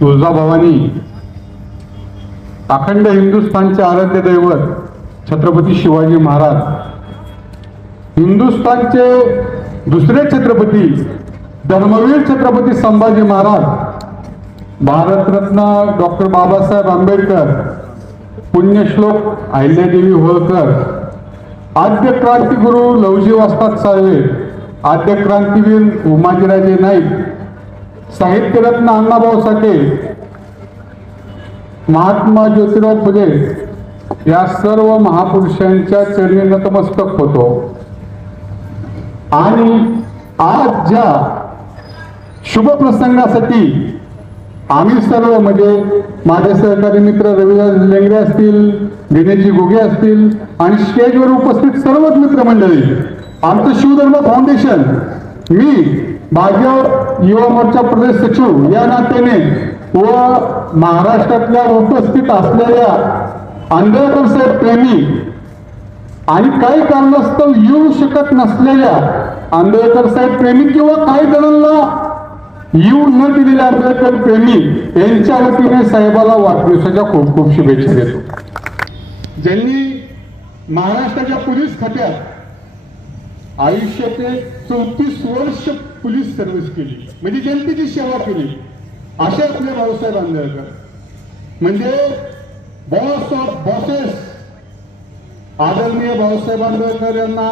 तुळजाभवानी अखंड हिंदुस्थानचे आराध्य दैवत छत्रपती शिवाजी महाराज हिंदुस्थानचे दुसरे छत्रपती धर्मवीर छत्रपती संभाजी महाराज भारतरत्न डॉक्टर बाबासाहेब आंबेडकर पुण्यश्लोक अहिल्यादेवी होळकर आद्य क्रांतिगुरु लवजी वस्ताद साळवे आद्य क्रांतीवीर उमाजीराजे नाईक साहित्यरत्न अण्णाभाऊ साठे महात्मा ज्योतिराव फुले या सर्व महापुरुषांच्या चरणी नतमस्तक होतो. आणि आज ज्या शुभ प्रसंगासाठी आम्ही सर्व म्हणजे माझे सहकारी मित्र रविदास लेंगरे असतील दिनेशजी गोगे असतील आणि स्टेजवर उपस्थित सर्वच मित्रमंडळी आमचं शिवधर्म फाउंडेशन मी भाजप युवा मोर्चा प्रदेश सचिव या नात्याने व महाराष्ट्रातल्या उपस्थित असलेल्या आंबेडकर साहेब प्रेमी आणि काही कारणास्तव येऊ शकत नसलेल्या आंबेडकर साहेब प्रेमी किंवा काही जणांना येऊ न दिलेल्या आंबेडकर प्रेमी यांच्या वतीने साहेबाला वाढदिवसाच्या खूप खूप शुभेच्छा देतो. ज्यांनी महाराष्ट्राच्या पोलीस खात्यात आयुष्याचे चौतीस वर्ष पोलीस सर्व्हिस केली. म्हणजे जनतेची सेवा केली. असे आपले भाऊसाहेब आंबेडकर. म्हणजे बॉस ऑफ बॉसेस आदरणीय भाऊसाहेब आंबेडकर यांना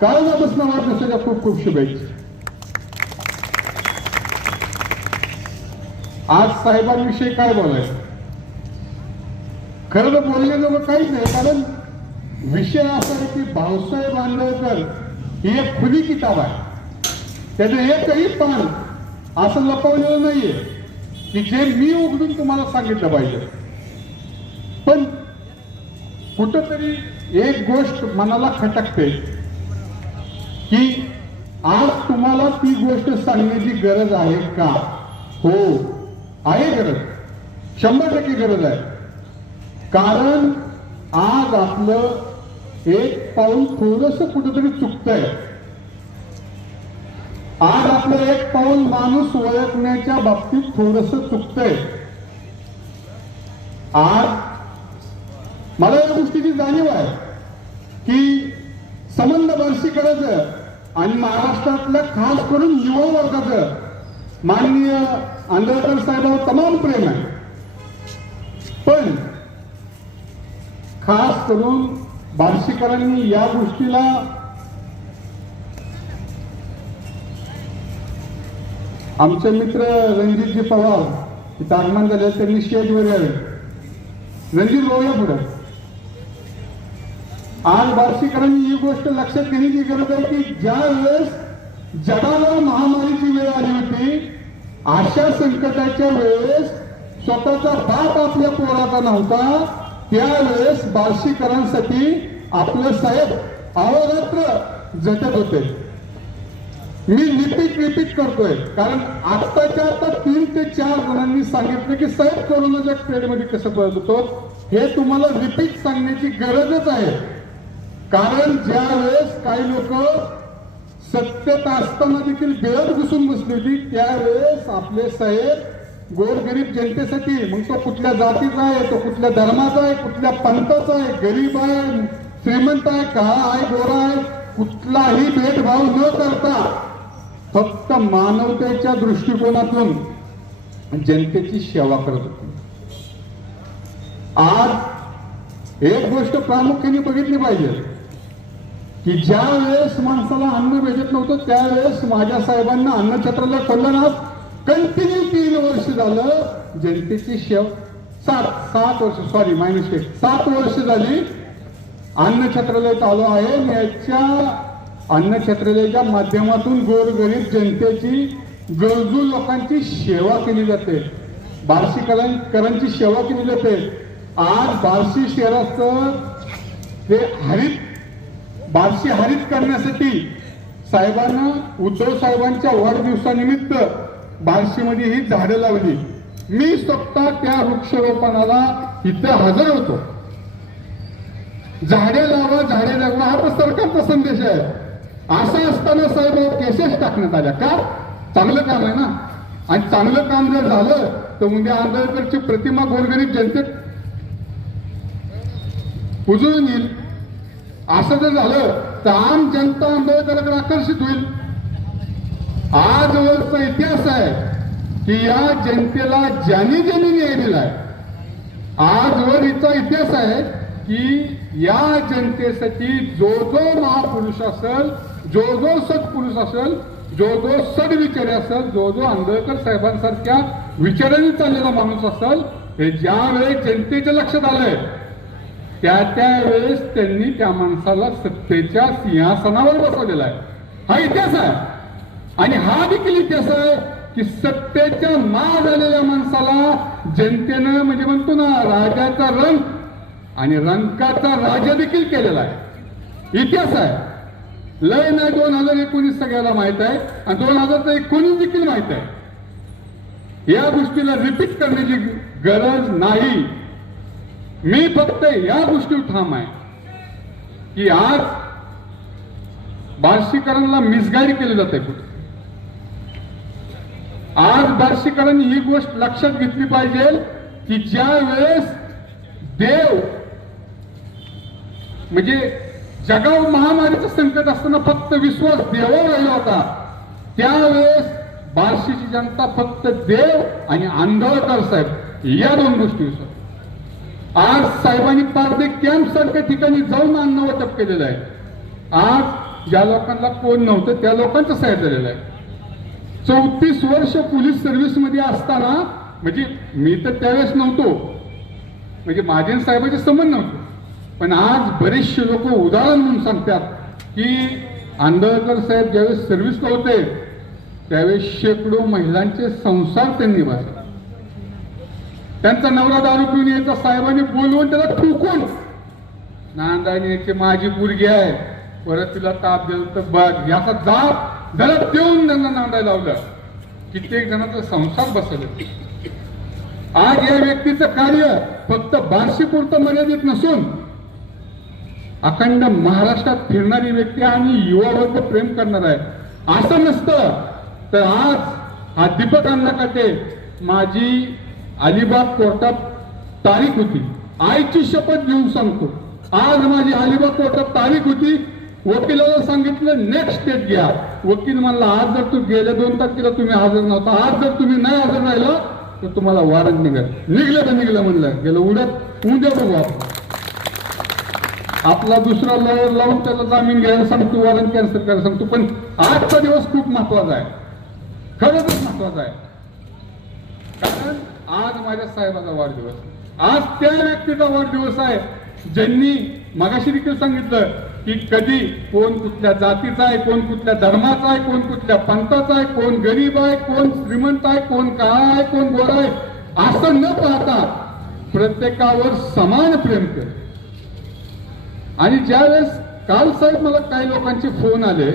काळजापासून वाढदिवसाच्या खूप खूप शुभेच्छा. आज साहेबांविषयी काय बोलायचं? खरं तर जवळ काहीच नाही कारण विषय असा आहे की भाऊसाहेब आंबेडकर ही एक खुली किताब आहे. त्याचं एकही पान असं लपवलेलं नाहीये. की जे मी उघडून तुम्हाला सांगितलं पाहिजे. पण कुठंतरी एक गोष्ट मनाला खटकते की आज तुम्हाला ती गोष्ट सांगण्याची गरज आहे का? हो आहे गरज. शंभर टक्के गरज आहे. कारण आज आपलं एक पाऊल थोडस कुठंतरी चुकतंय. आज एक पाऊल माणूस ओळखण्याच्या बाबतीत थोडस चुकतंय. आज मला या गोष्टीची जाणीव आहे की संबंध बार्शी आणि महाराष्ट्रातल्या खास करून युवा वर्गाचं माननीय आंदळकर साहेबांवर तमाम प्रेम आहे. पण खास करून बार्शीकरांनी या गोष्टीला आमचे मित्र रणजितजी पवार इथं आगमन झाले त्यांनी स्टेजवर यावे. रणजित बोलूया पुढे. आज बार्शीकरांनी ही गोष्ट लक्षात घेण्याची गरज आहे की ज्या वेळेस जगाला महामारीची वेळ आली होती अशा संकटाच्या वेळेस स्वतःचा बाप आपल्या पोराचा नव्हता त्यावेळेस बार्शीकरांसाठी आपले साहेब अहोरात्र झटत होते. मी रिपीट रिपीट करतोय. कारण आत्ताच्या आता तीन ते चार जणांनी सांगितलं की साहेब कोरोनाच्या पिरियडमध्ये कसं पळत होतो हे तुम्हाला रिपीट सांगण्याची गरजच आहे. कारण ज्या वेळेस काही लोक सत्तेत असताना देखील बेळत घुसून बसली होती त्यावेळेस आपले साहेब गोरगरीब जनतेसाठी मग तो कुठल्या जातीचा आहे तो कुठल्या धर्माचा आहे कुठल्या पंथाचा आहे गरीब आहे श्रीमंत आहे काळा आहे गोरा आहे कुठलाही भेदभाव न करता फक्त मानवतेच्या दृष्टिकोनातून जनतेची सेवा करत होती. आज एक गोष्ट प्रामुख्याने बघितली पाहिजे की ज्या वेळेस माणसाला अन्न भेटत नव्हतं त्यावेळेस माझ्या साहेबांना अन्न छत्रालय कंटिन्यू तीन वर्ष झालं जनतेची शेव सात सात वर्ष सॉरी मायनस सात वर्ष झाली अन्न छत्रालय चालू आहे याच्या अन्न क्षेत्रलेच्या माध्यमातून गोरगरीब जनतेची गरजू लोकांची सेवा केली जाते. बार्शीकरांची सेवा केली जाते. आज बार्शी शहराचं ते हरित बार्शी हरित करण्यासाठी साहेबांना उद्धव साहेबांच्या वाढदिवसानिमित्त बार्शीमध्ये ही झाडं लावली. मी स्वतः त्या वृक्षारोपणाला इथं हजर होतो. झाडे लावा झाडे लावा हा सरकारचा संदेश आहे. असं असताना साहेब केसेस टाकण्यात आल्या. का? चांगलं काम आहे ना? आणि चांगलं काम जर झालं तर उद्या आंबेडकरची प्रतिमा गोरगरीब जनतेत उजळून येईल. असं जर झालं तर आम जनता आंबेडकराकडे आकर्षित होईल. आजवरचा इतिहास आहे की या जनतेला ज्यांनी ज्यांनी न्याय दिलाय आजवर हिचा इतिहास आहे की या जनतेसाठी जो जो महापुरुष असेल जो जो सत्पुरुष असेल जो जो सदविचारी असेल जो जो आंबेडकर साहेबांसारख्या विचाराने चाललेला माणूस असेल हे ज्या वेळेस जनतेच्या लक्षात आलंय त्या त्यावेळेस त्यांनी त्या माणसाला सत्तेच्या सिंहासनावर बसवलेला आहे. हा इतिहास आहे. आणि हा देखील इतिहास आहे की सत्तेच्या मा झालेल्या माणसाला जनतेनं म्हणजे म्हणतो ना राजाचा रंग आणि रंकाचा राजा देखील केलेला आहे. इतिहास आहे. लय नाही दोन हजार एकोणीस सगळ्याला माहीत आहे आणि दोन हजार एकोणीस देखील माहीत आहे. या गोष्टीला रिपीट करण्याची गरज नाही. मी फक्त या गोष्टीवर ठाम आहे की आज बार्शीकरांना मिसगाईड केले जाते कुठे? आज बार्शीकरांनी ही गोष्ट लक्षात घेतली पाहिजे की ज्या वेळेस देव म्हणजे जगावर महामारीचं संकट असताना फक्त विश्वास देवावर राहिला होता. त्यावेळेस बार्शीची जनता फक्त देव आणि आंधळकर साहेब या दोन गोष्टी विसर आज साहेबांनी पारदे कॅम्प सारख्या ठिकाणी जाऊन अन्न वाटप केलेलं आहे. आज ज्या लोकांना कोण नव्हतं त्या लोकांचं साहेब झालेलं आहे. चौतीस वर्ष पोलीस सर्व्हिसमध्ये असताना म्हणजे मी तर त्यावेळेस नव्हतो. म्हणजे माझे साहेबांचे संबंध नव्हते. पण आज बरेचसे लोक उदाहरण म्हणून सांगतात की आंदळकर साहेब ज्यावेळेस सर्व्हिसला होते त्यावेळेस शेकडो महिलांचे संसार त्यांनी भरले त्यांचा नवरा दारू पिऊन यायचा साहेबांनी बोलवून त्याला ठोकून. नांदाने याची माझी मुलगी आहे परत तिला ताप दिला तर बघ. याचा जाप जरा देऊन त्यांना नांदायला लावलं. कित्येक जणांचा संसार बसवले. आज या व्यक्तीचं कार्य फक्त बार्शीपुरतं मर्यादित नसून अखंड महाराष्ट्रात फिरणारी व्यक्ती आणि युवा वर्ग प्रेम करणार आहे. असं नसतं. तर आज हा दीपक अण्णाकाटे माझी अलिबाग कोर्टात तारीख होती. आईची शपथ घेऊन सांगतो. आज माझी अलिबाग कोर्टात तारीख होती. वकिलाला सांगितलं नेक्स्ट डेट घ्या. वकील म्हणला आज जर तू गेल्या दोन तारखेला तुम्ही हजर नव्हता आज जर तुम्ही नाही हजर राहिला तर तुम्हाला वारंट निघाल. निघलं तर निघलं म्हणलं. गेलं उद्या उद्या बघू आपण. आपला दुसरा लॉयर लावून त्याला जामीन घ्यायला सांगतो वॉरंट कॅन्सल करायला सांगतो पण आजचा दिवस खूप महत्त्वाचा आहे. खरंच महत्त्वाचा आहे. कारण आज माझ्या साहेबाचा वाढदिवस. आज त्या व्यक्तीचा वाढदिवस आहे ज्यांनी मगाशी देखील सांगितलं की कधी कोण कुठल्या जातीचा आहे कोण कुठल्या धर्माचा आहे कोण कुठल्या पंथाचा आहे कोण गरीब आहे कोण श्रीमंत आहे कोण काळा आहे कोण गोरा आहे असं न पाहता प्रत्येकावर समान प्रेम कर आणि ज्यावेळेस काल साहेब मला काही लोकांचे फोन आले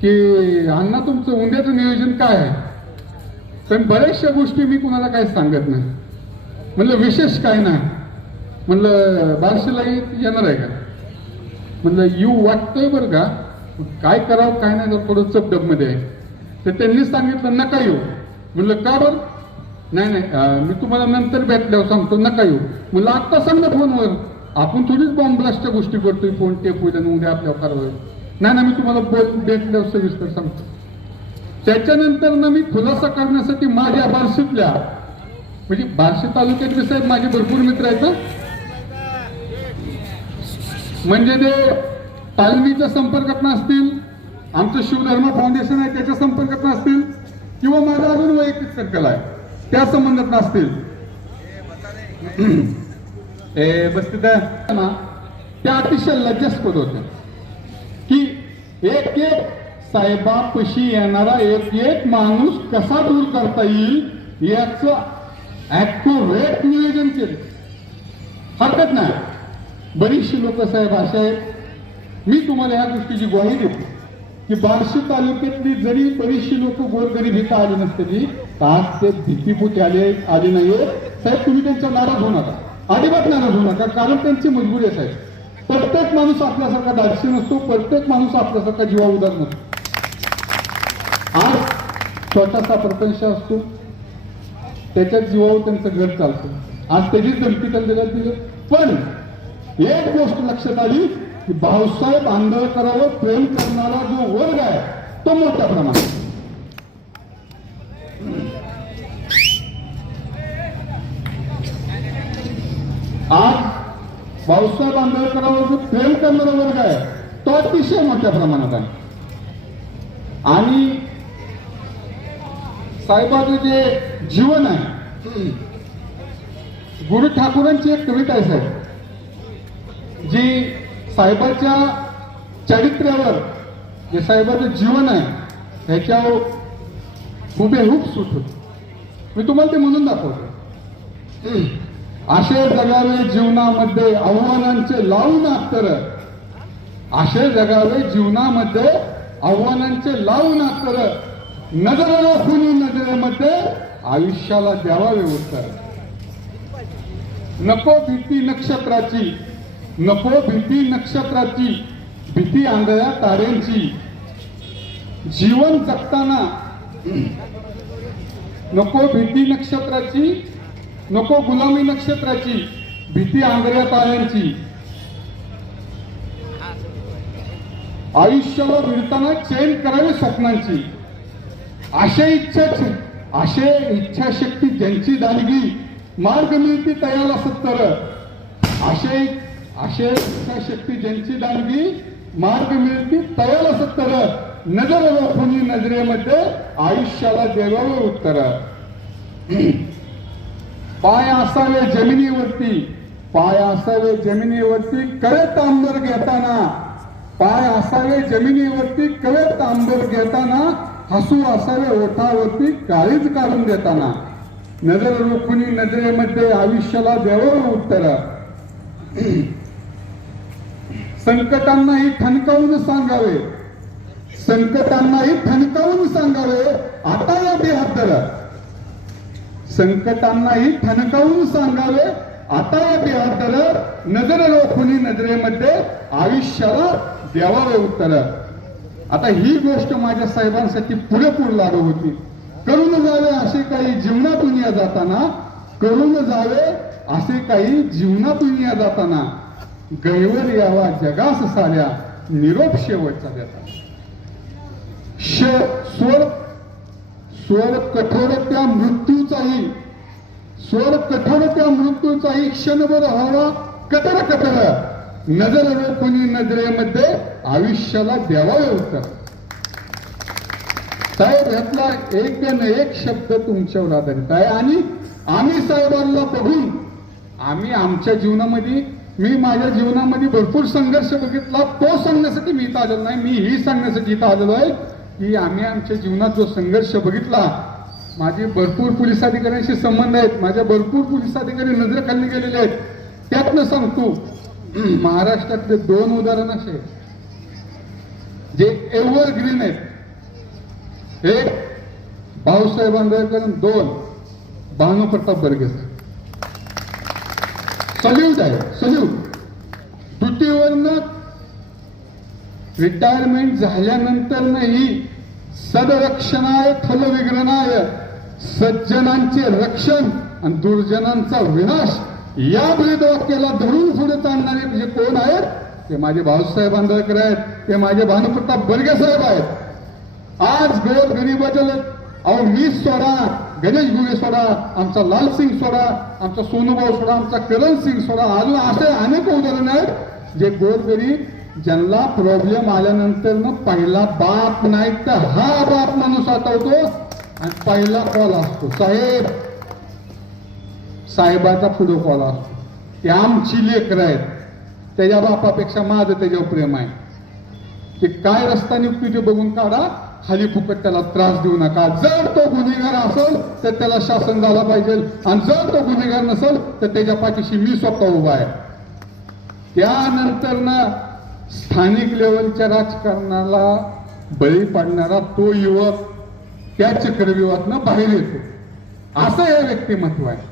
की अण्णा तुमचं उद्याचं नियोजन काय आहे? पण बऱ्याचशा गोष्टी मी कुणाला काही सांगत नाही. म्हणलं विशेष काय नाही. म्हणलं बारशीला येणार आहे का? म्हणलं यू वाटतोय बरं का काय करावं काय नाही तर थोडं चपडपमध्ये आहे. तर त्यांनी सांगितलं नका येऊ. म्हणलं का बरं? नाही नाही मी तुम्हाला नंतर भेटल्यावर सांगतो नका येऊ. म्हणलं आत्ता सांगलं फोनवर. आपण थोडीच बॉम्बलास्टच्या गोष्टी करतोय फोन टेप उद्या आपल्या कारवाई नाही ना मी तुम्हाला बोल भेटल्यावर सविस्तर सांगतो. त्याच्यानंतर ना मी खुलासा करण्यासाठी माझ्या बार्शीतल्या म्हणजे बार्शी तालुक्यातले साहेब माझे भरपूर मित्र आहेत ना म्हणजे ते तालमीच्या संपर्कात असतील आमचं शिवधर्म फाउंडेशन आहे त्याच्या संपर्कात असतील किंवा माझा अजून वैयक्तिक सर्कल आहे त्या संबंधात असतील ए ना त्या अतिशय लज्जास्पद होत्या. की एक एक साहेबापशी येणारा एक एक माणूस कसा दूर करता येईल याचं ऍक्युरेट नियोजन केलं. हरकत नाही. बरीचशी लोक साहेब असे आहेत. मी तुम्हाला या गोष्टीची ग्वाही देतो. की बार्शी तालुक्यातली जरी बरीचशी लोक गोरगरीब इथं आली नसतली तर आज ते भीतीभूत आले आले नाहीये साहेब तुम्ही त्यांच्या नाराज होणार नका. अजिबात नाराज होऊ नका कारण त्यांची मजबुरी आहे. साहेब प्रत्येक माणूस आपल्यासारखा धाडशी नसतो प्रत्येक माणूस आपल्यासारखा जीवा उदार नसतो. आज स्वतःचा प्रपंच असतो. त्याच्यात जीवावर त्यांचं घर चालतं. आज त्याचीच धमकी त्यांच्या जगात पण एक गोष्ट लक्षात आली की भाऊसाहेब आंबेडकरांवर प्रेम करणारा जो वर्ग आहे तो मोठ्या प्रमाणात आज भाऊसाहेब आंबेडकरांवर जो प्रेम करणारा वर्ग आहे तो अतिशय मोठ्या प्रमाणात आहे. आणि साहेबांचं जे जीवन आहे गुरु ठाकूरांची एक कविता आहे साहेब जी साहेबाच्या चरित्र्यावर जे साहेबाचं जीवन आहे ह्याच्यावर हुबेहूब सूट होत मी तुम्हाला ते म्हणून दाखवतो. असे जगावे जीवनामध्ये आव्हानांचे लावून अत्तर असे जगावे जीवनामध्ये आव्हानांचे लावून अत्तर नजर राखून नजरेमध्ये आयुष्याला द्यावावे उत्तर. नको भीती नक्षत्राची नको भीती नक्षत्राची भीती आंधळ्या ताऱ्यांची जीवन जगताना नको भीती नक्षत्राची नको गुलामी नक्षत्राची भीती आंधळ्या ताऱ्यांची. आयुष्याला भिडताना चैन करावी स्वप्नांची. असे इच्छा असे इच्छाशक्ती ज्यांची दानगी मार्ग मिळती तयाला सत्तर. असे असे इच्छाशक्ती ज्यांची दानगी मार्ग मिळती तयाला सत्तर. नजर रोखून नजरेमध्ये आयुष्याला देवावे उत्तर. पाय असावे जमिनीवरती. पाय असावे जमिनीवरती कळत आंबर घेताना. पाय असावे जमिनीवरती कळत आंबर घेताना. हसू असावे ओठावरती काळीच काढून देताना. नजर रोखुनी नजरेमध्ये आयुष्याला देवळ उत्तर. संकटांनाही ठणकावून सांगावे. संकटांनाही ठणकावून सांगावे. आता या बेहत्तर संकटांनाही ठणकावून सांगावे. आता या बेहत्तर नजर रोखुनी नजरेमध्ये आयुष्याला द्यावावे उत्तर. आता ही गोष्ट माझ्या साहेबांसाठी पुरेपूर लागू होती. करून जावे असे काही जीवनातून या जाताना करून जावे असे काही जीवनातून या जाताना. गैवर यावा जगास साऱ्या निरोप शेवटचा देता. स्वर स्वर कठोर त्या मृत्यूचाही स्वर कठोर त्या मृत्यूचाही क्षणभर हवा कतर कतर नजर रोखुनी नजरेमध्ये आयुष्याला द्यावा उत्तर साहेब यातला एक न एक शब्द तुमच्यावर आधारित आहे आणि आम्ही साहेबांना बघून आम्ही आमच्या जीवनामध्ये मी माझ्या जीवनामध्ये भरपूर संघर्ष बघितला. तो सांगण्यासाठी मी इथं आलेलो नाही. मी ही सांगण्यासाठी इथं आलेलो आहे. की आम्ही आमच्या जीवनात जो संघर्ष बघितला माझे भरपूर पोलीस अधिकाऱ्यांशी संबंध आहेत माझ्या भरपूर पोलीस अधिकारी नजरेखाली गेलेले आहेत. त्यातनं सांगतो महाराष्ट्रातले दोन उदाहरण असे जे एव्हर ग्रीन आहेत. एक भाऊसाहेब आंबेडकर दोन भानू प्रताप बर्गेस सल्यूट आहे सल्यूट दुटीवरनं रिटायरमेंट झाल्यानंतरही सदरक्षणाय फलविग्रहणाय सज्जनांचे रक्षण आणि दुर्जनांचा विनाश या ब्रीदवाक्याला धरून पुढे चालणारे जे कोण आहेत? ते माझे भाऊसाहेब आंदळकर आहेत. ते माझे भानुप्रताप बर्गे साहेब आहेत. आज गोर गरीबाच्या अहो मी सोडा. गणेश गुगे सोडा. आमचा लाल सिंग सोडा. आमचा सोनूभाऊ सोडा. आमचा करण सिंग सोडा. अजून असे अनेक उदाहरण आहेत जे गोरगरीब ज्यांना प्रॉब्लेम आल्यानंतर ना पहिला बाप नाही तर हा बाप माणूस आठवतो आणि पहिला कॉल असतो. साहेब साहेबाचा पुढे कॉल असतो. ते आमची लेकर आहेत. त्याच्या बापापेक्षा माझं त्याच्यावर प्रेम आहे. की काय रस्ता निघतो ते बघून काढा. खाली फुकट त्याला त्रास देऊ नका. जर तो गुन्हेगार असेल तर त्याला शासन झाला पाहिजे. आणि जर तो गुन्हेगार नसेल तर त्याच्या पाठीशी मी स्वतः उभा आहे. त्यानंतर ना स्थानिक लेवलच्या राजकारणाला बळी पाडणारा तो युवक त्या चक्रव्यूहातनं बाहेर येतो. असं हे व्यक्तिमत्व आहे.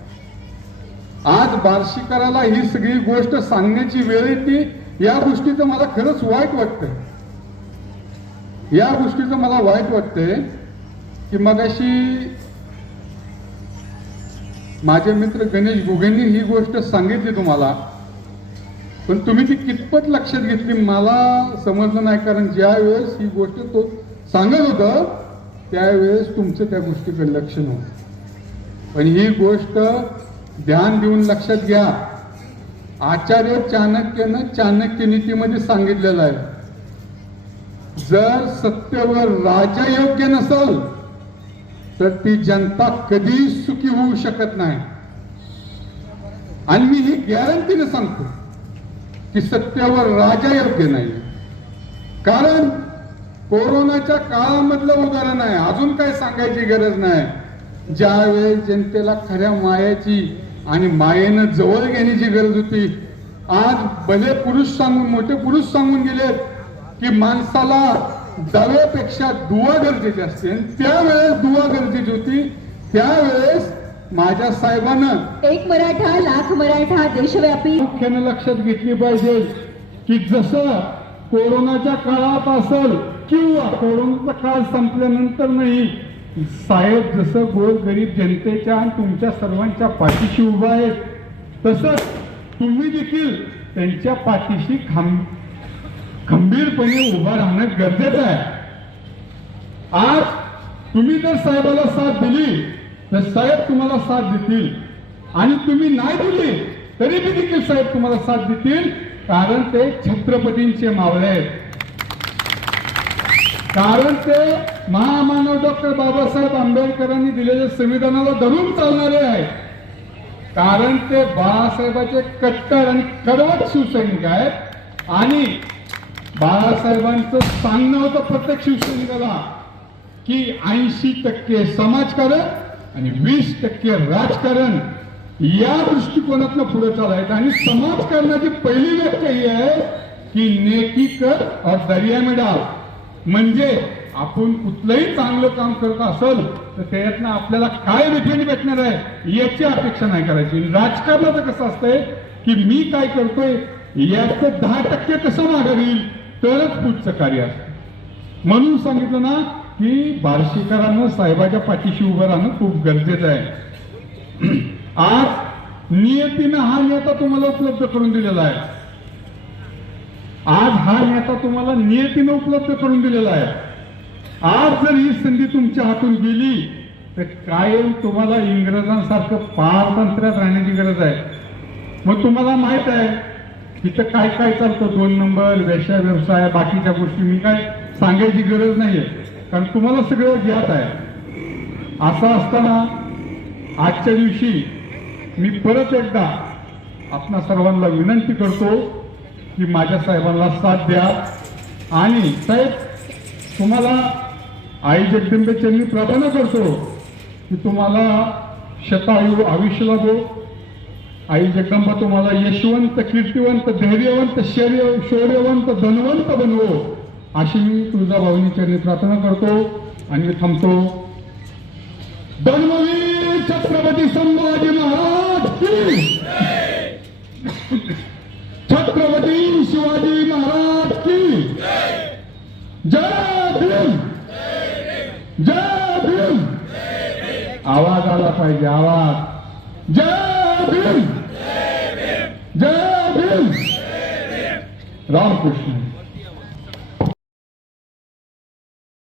आज बार्शीकराला ही सगळी गोष्ट सांगण्याची वेळ येते या गोष्टीचं मला खरंच वाईट वाटतंय. या गोष्टीचं मला वाईट वाटतंय की मगाशी माझे मित्र गणेश गुगेंनी ही गोष्ट सांगितली तुम्हाला. पण तुम्ही ती कितपत लक्षात घेतली मला समजलं नाही कारण ज्या वेळेस ही गोष्ट तो सांगत होतं त्यावेळेस तुमचं त्या गोष्टीकडे लक्ष नव्हतं. पण ही गोष्ट ध्यान देऊन लक्षात घ्या. आचार्य चाणक्यनं चाणक्य नीतीमध्ये सांगितलेलं आहे जर सत्तेवर राजा योग्य नसल तर ती जनता कधीच सुखी होऊ शकत नाही. आणि मी ही गॅरंटीने सांगतो की सत्यावर राजा योग्य नाही कारण कोरोनाच्या काळामधलं उदाहरण आहे. अजून काय सांगायची गरज नाही. ज्यावेळेस जनतेला खऱ्या मायाची आणि मायेनं जवळ घेण्याची गरज होती आज भले पुरुष सांगून मोठे पुरुष सांगून गेले की माणसाला दव्यापेक्षा दुवा गरजेची असते. त्यावेळेस दुवा गरजेची होती. त्यावेळेस माझ्या साहेबानं एक मराठा लाख मराठा देशव्यापी. प्रामुख्याने लक्षात घेतली पाहिजे की जसं कोरोनाच्या काळात असेल किंवा कोरोनाचा काळ संपल्यानंतर नाही साहेब जसं गोरगरीब जनतेच्या आणि तुमच्या सर्वांच्या पाठीशी उभा आहेत तसंच तुम्ही देखील त्यांच्या पाठीशी खंब खंबीरपणे उभा राहणं गरजेचं आहे. आज तुम्ही जर साहेबाला साथ दिली तर साहेब तुम्हाला साथ देतील. आणि तुम्ही नाही दिली तरी बी देखील साहेब तुम्हाला साथ देतील कारण ते छत्रपतींचे मावळे आहेत. कारण ते महामानव डॉक्टर बाबासाहेब आंबेडकरांनी दिलेल्या संविधानाला धरून चालणारे आहेत. कारण ते बाळासाहेबाचे कट्टर आणि कडवट शिवसैनिक आहेत. आणि बाळासाहेबांचं सांगणं होतं प्रत्येक शिवसैनिकाला की ऐंशी टक्के समाजकारण आणि वीस टक्के राजकारण या दृष्टिकोनातनं पुढे चालायचं आणि समाजकारणाची पहिली व्याख्या ही आहे की नेकी कर और दर्या में म्हणजे आपण कुठलंही चांगलं काम करत असेल तर त्याच्यातनं आपल्याला काय रिफंड भेटणार आहे याची अपेक्षा नाही करायची. राजकारणाचं कसं असतंय की मी काय करतोय याचं दहा टक्के कसं मागं येईल तरच पुढचं कार्य असतं. म्हणून सांगितलं ना की बार्शीकरांना साहेबाच्या पाठीशी उभं राहणं खूप गरजेचं आहे. आज नियतीनं हा नेता तुम्हाला उपलब्ध करून दिलेला आहे. आज हा नेता तुम्हाला नियतीनं उपलब्ध करून दिलेला आहे. आज जर ही संधी तुमच्या हातून गेली तर कायम तुम्हाला इंग्रजांसारखं पारतंत्र्यात राहण्याची गरज आहे. मग तुम्हाला माहीत आहे तिथं काय काय चालतं? दोन नंबर व्यवसाय व्यवसाय बाकीच्या गोष्टी मी काय सांगायची गरज नाहीये. कारण तुम्हाला सगळं ज्ञात आहे. असं असताना आजच्या दिवशी मी परत एकदा आपणा सर्वांना विनंती करतो की माझ्या साहेबांना साथ द्या. आणि साहेब तुम्हाला आई जगदंबेच्या मी प्रार्थना करतो की तुम्हाला शतायू आयुष्य लागो आई जगदंबा तुम्हाला यशवंत कीर्तिवंत धैर्यवंत शौर्य शौर्यवंत धनवंत बनवो. अशी मी तुळजा चरणी प्रार्थना करतो आणि थांबतो. धर्मवीर छत्रपती संभाजी महाराज की छत्रपती शिवाजी महाराज की जय! भीम! जय भीम! आवाज आला पाहिजे आवाज. जय भीम! जय भीम! रामकृष्ण.